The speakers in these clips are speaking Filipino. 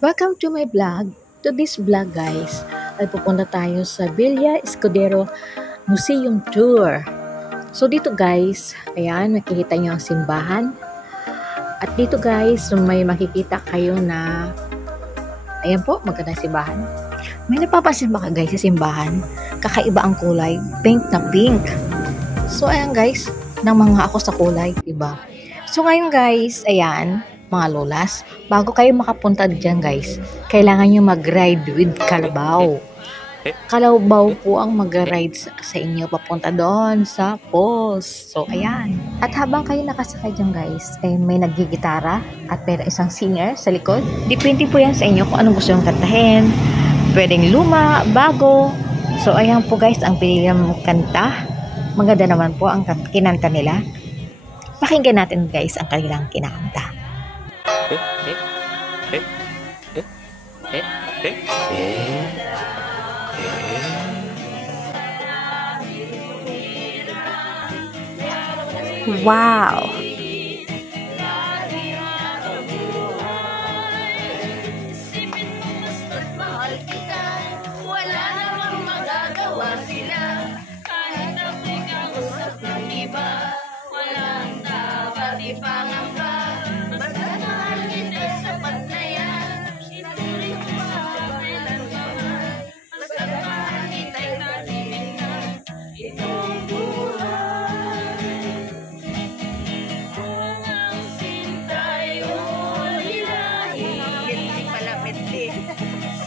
Welcome to my vlog. To this vlog guys, ay pupunta tayo sa Villa Escudero Museum Tour. So dito guys, ayan, makikita nyo ang simbahan. At dito guys, may makikita kayo na, ayan po, magandang simbahan. May napapansin ba ka guys sa simbahan? Kakaiba ang kulay, pink na pink. So ayan guys, nang mga ako sa kulay, diba? So ngayon guys, ayan, mga lolas, bago kayo makapunta dyan guys, kailangan nyo mag-ride with Kalabaw. Kalabaw po ang mag-ride sa inyo papunta doon sa falls. So ayan. At habang kayo nakasakay dyan guys, may naggigitara at may isang singer sa likod. Depende po yan sa inyo kung anong gusto yung kantahin. Pwedeng luma, bago. So ayan po guys, ang pilihan kanta. Maganda naman po ang kinanta nila. Pakinggan natin guys ang kanilang kinakanta. Wow! Wala namang magagawa sila kahit ang ikausap ng iba. Walang dapat ipangamba. Basta mahal kita, sapat na yan. Ituloy ko sa kailanman. Basta mahal kita'y kalimit na itong buhay. Kung ang sinta'y ulilahin,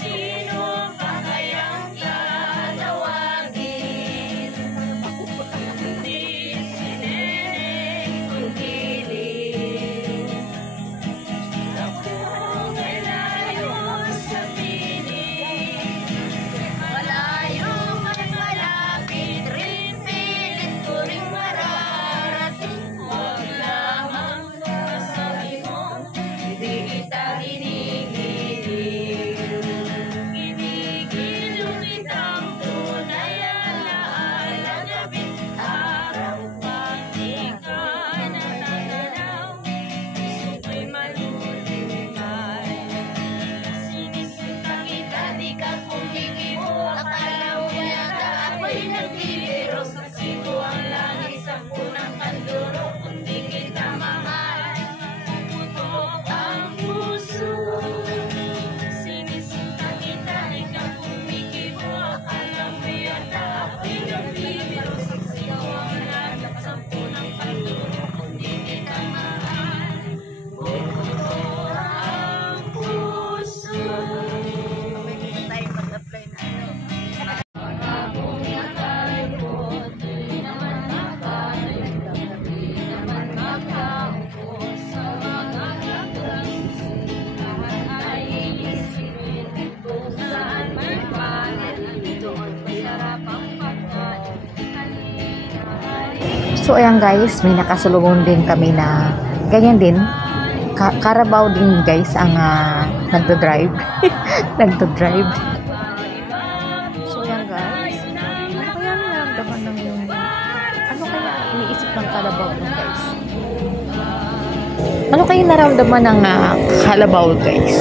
sino pa kayang tatawagin? Hindi si Neneng Kugiling. Ako ay layo sa piling. Malayo man malapit rin, pilit ko rin mararating. Huwag lamang masabi mo, hindi kita ginigiling. Ginigilong kitang tunay, alaala gabing araw pag di ka natagalaw. Puso ko'y malulumay. Sinisinta kita, di ka kumikibo. Akala mo yata ako'y nagbibiro. Sa siko ang langit, sa punang kanduro. Kung di kita mahal, puputok ang puso. Sinisinta kita, di ka kumikibo. Akala mo yata ako'y nagbibiro. Sa siko ang langit, sa punang kanduro. Kung di kita mahal, puputok ang puso. So ayan guys, may nakasulubong din kami na ganyan din. Carabao din guys ang nagdo-drive. Nagdo-drive. So ayan guys, ano kaya nararamdaman ng ano kaya iniisip ng Carabao dun guys? Ano kaya nararamdaman ng Carabao guys?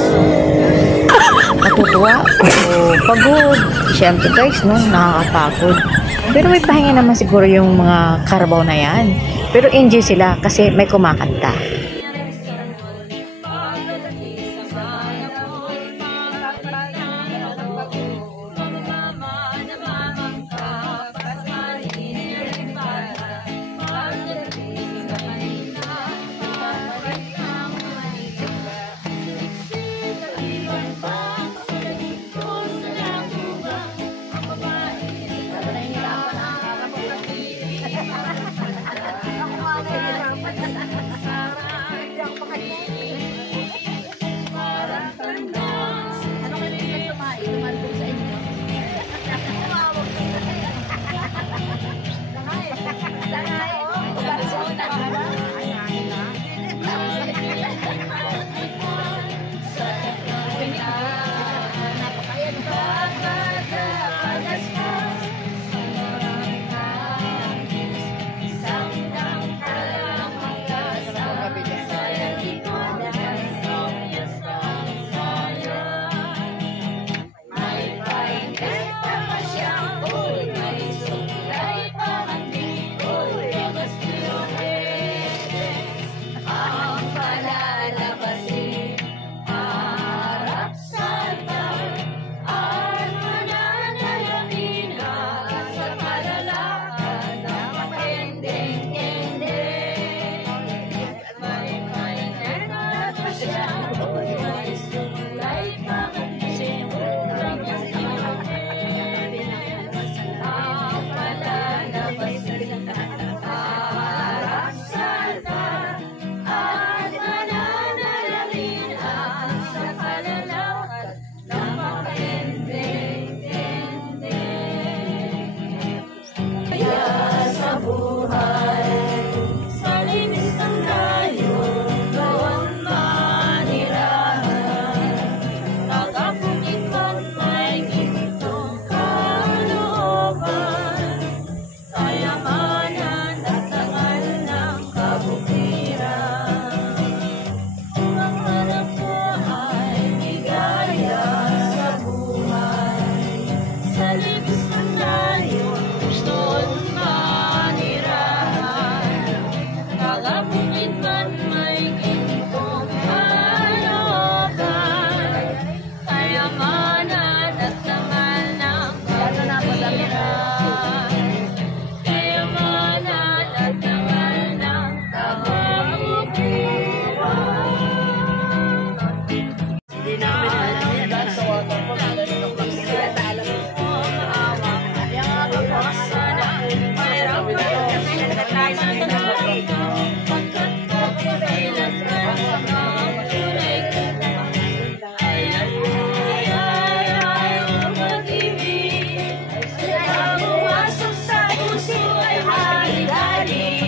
Natutuwa o pagod? Siyempre guys, no, nakakapagod. Pero may pahinga naman siguro yung mga Carabao na yan. Pero enjoy sila kasi may kumakanta. Sana mayroong pagkakatasan na ito pagkat kapilan ka ng tunay ko. Ay, pag-ibig na pumasok sa puso ay hari-hari.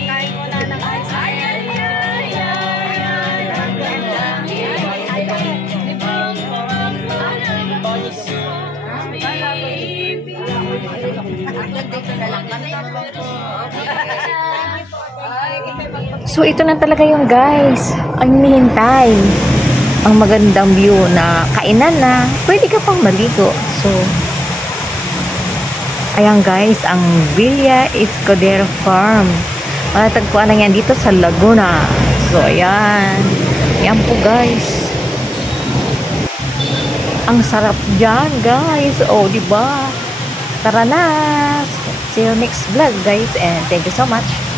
So ito na talaga yung guys, ang hinihintay. Ang magandang view na kainan na, pwede ka pang maligo. So, ayan guys, ang Villa Escudero Farm. Matatagpuan na yan dito sa Laguna. So, ayan. Ayan po guys. Ang sarap dyan guys. Oh, diba? Tara na! See you next vlog guys and thank you so much.